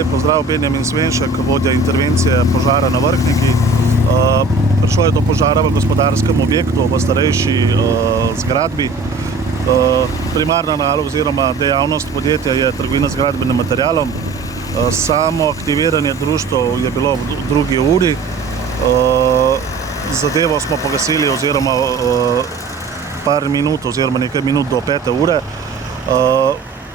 lep pozdrav, Benjamin Svenšek, vodja intervencije požara na Vrhniki. Prišlo je do požara v gospodarskem objektu v starejši zgradbi. Primarna naloga oziroma dejavnost podjetja je trgovina z gradbenim materialom. Samo aktiviranje društev je bilo v 2. uri. Zadevo smo pogasili oziroma par minut oziroma nekaj minut do 5. ure.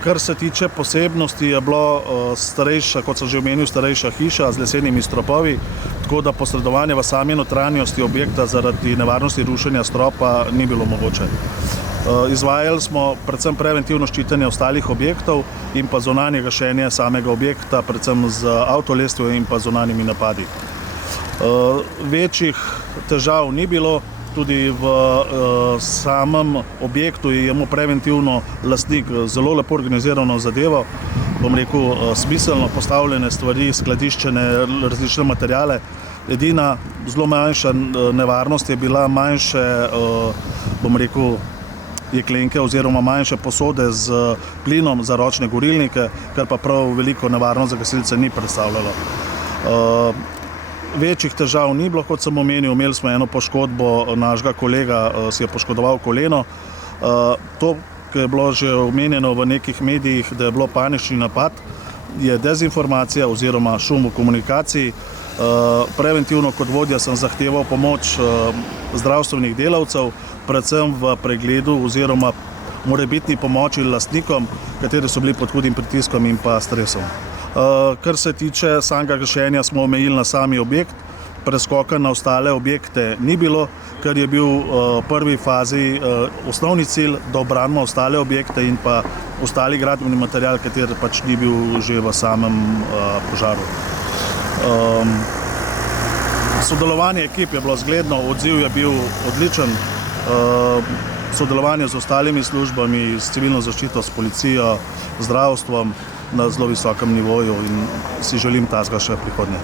Kar se tiče posebnosti, je bilo starejša, kot sem že omenil, starejša hiša z lesenimi stropovi, tako da posredovanje v sami notranjosti objekta zaradi nevarnosti rušenja stropa ni bilo mogoče. Izvajali smo predvsem preventivno ščitenje ostalih objektov in pa zunanje gašenje samega objekta, predvsem z avtolestvijo in pa zunanjimi napadi. Večjih težav ni bilo. Tudi v samem objektu je imel preventivno lastnik zelo lepo organizirano zadevo, bom rekel, smiselno postavljene stvari, skladiščene različne materijale. Edina zelo manjša nevarnost je bila manjše, bom rekel, jeklenke oziroma manjše posode z plinom za ročne gorilnike, kar pa prav veliko nevarnost za gasilce ni predstavljalo. Večjih težav ni bilo, kot sem omenil, imeli smo eno poškodbo našega kolega, si je poškodoval koleno. To, ki je bilo že omenjeno v nekih medijih, da je bilo panični napad, je dezinformacija oziroma šum v komunikaciji. Preventivno kot vodja sem zahteval pomoč zdravstvenih delavcev, predvsem v pregledu oziroma morebitni pomoči lastnikom, kateri so bili pod hudim pritiskom in pa stresom. Kar se tiče samega gašenja, smo omejili na sami objekt, preskoka na ostale objekte ni bilo, ker je bil v prvi fazi osnovni cilj, da obranimo ostale objekte in pa ostali gradbeni material, kateri pač ni bil že v samem požaru. Sodelovanje ekip je bilo zgledno, odziv je bil odličen, sodelovanje z ostalimi službami, s civilno zaščito, s policijo, zdravstvom na zelo visokem nivoju in si želim takega še prihodnje.